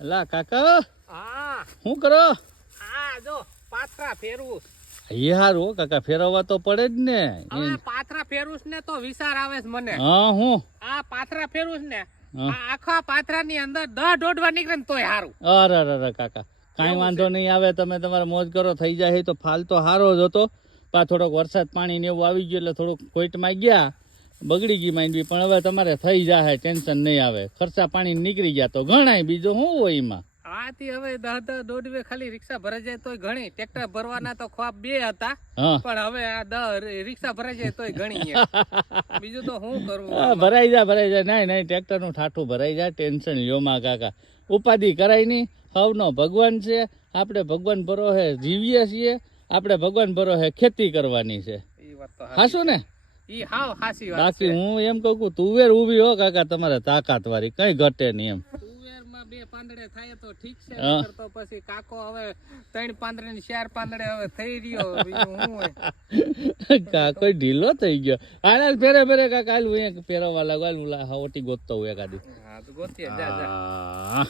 અલા કાકા હા શું કરો? આ જો પાથરા ફેરવું. યાર હો કાકા ફેરવવા તો પડે જ ને. હવે પાથરા ફેરવું ને તો વિચાર આવે છે મને. હા હું આ પાથરા ફેરવું ને આ આખા પાથરાની અંદર 10 દોડવા નીકળે ને તોય હારું. અરે અરે કાકા કાંઈ વાંધો નહીં આવે, તમે તમારા મોજ કરો, થઈ જાય તો ફાલ તો હારો જ હતો. પા થોડોક વરસાદ પાણી ને એવું આવી ગયું એટલે થોડુંક કોઈટમાં ગયા, બગડી ગઈ માંડવી, પણ હવે તમારે થઈ જાય, ટેન્શન નહીં આવે. ખર્ચા પાણી નીકળી ગયા તો ગણાય, બીજો શું હોય એમાં. આથી હવે 10 દોડવે ખાલી રિક્ષા ભરાઈ જાય તોય ઘણી. ટ્રેક્ટર ભરવાના તો ખ્વાબ 2 હતા, હા પણ હવે આ 10 રિક્ષા ભરાઈ જાય તોય ઘણી એમ. બીજું તો શું કરવું. ભરાઈ જાય. નહીં ટ્રેક્ટર નું ઠાઠું ભરાઈ જાય, ટેન્શન લ્યો માં કાકા. ઉપાધિ કરાય નહીં. હવનો ભગવાન છે, આપણે ભગવાન ભરોસે જીવીએ છીએ, આપણે ભગવાન ભરોસે ખેતી કરવાની છે. ઈ વાત તો હાશું ને? ઈ હાવ હાસી વાત બાકી છે. હું એમ કહું કે તુવેર ઉભી હો કાકા, તમારે તાકાત વાળી, કઈ ઘટે નહીં એમ. તુવેરમાં 2 પાંદડે થાય તો ઠીક છે, હા. નહીંતર તો પછી કાકો હવે 3 પાંદડે ને 4 પાંદડે હવે થઈ રહ્યો. બીજું શું હોય. કાકો ઢીલો થઈ ગયો. હાલ ફેરે કાકા, હાલ હું ફેરવવા લાગુ, હાલ હું ઓટી ગોતતો હું એકાદી. હા તો ગોતીએ જા. હા